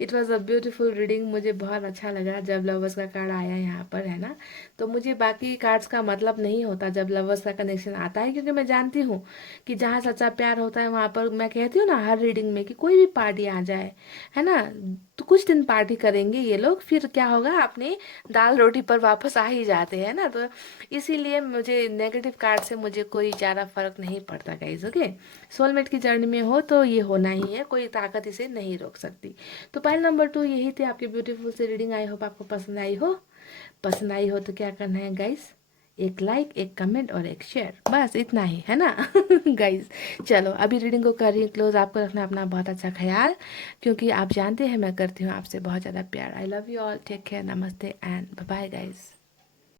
it was a beautiful reading. मुझे बहुत अच्छा लगा जब लवर्स का कार्ड आया यहाँ पर, है ना। तो मुझे बाकी कार्ड्स का मतलब नहीं होता जब लवर्स का कनेक्शन आता है, क्योंकि मैं जानती हूँ कि जहाँ सच्चा प्यार होता है वहाँ पर, मैं कहती हूँ ना हर रीडिंग में कि कोई भी पार्टी आ जाए, है ना, तो कुछ दिन पार्टी करेंगे ये लोग, फिर क्या होगा अपनी दाल रोटी पर वापस आ ही जाते हैं ना। तो इसीलिए मुझे नेगेटिव कार्ड से मुझे कोई ज़्यादा फर्क नहीं पड़ता गाइज। ओके सोलमेट की जर्नी में हो तो ये होना ही है, कोई ताकत इसे नहीं रोक सकती। तो पाइल नंबर 2 यही थे आपकी ब्यूटीफुल से रीडिंग। आई होप आपको पसंद आई हो। पसंद आई हो तो क्या करना है गाइस, एक लाइक, एक कमेंट और एक शेयर, बस इतना ही, है ना गाइस। चलो अभी रीडिंग को कर रही हूँ क्लोज। आपको रखना अपना बहुत अच्छा ख्याल, क्योंकि आप जानते हैं मैं करती हूँ आपसे बहुत ज़्यादा प्यार। I love you all, take care, नमस्ते एंड बाय बाय गाइस।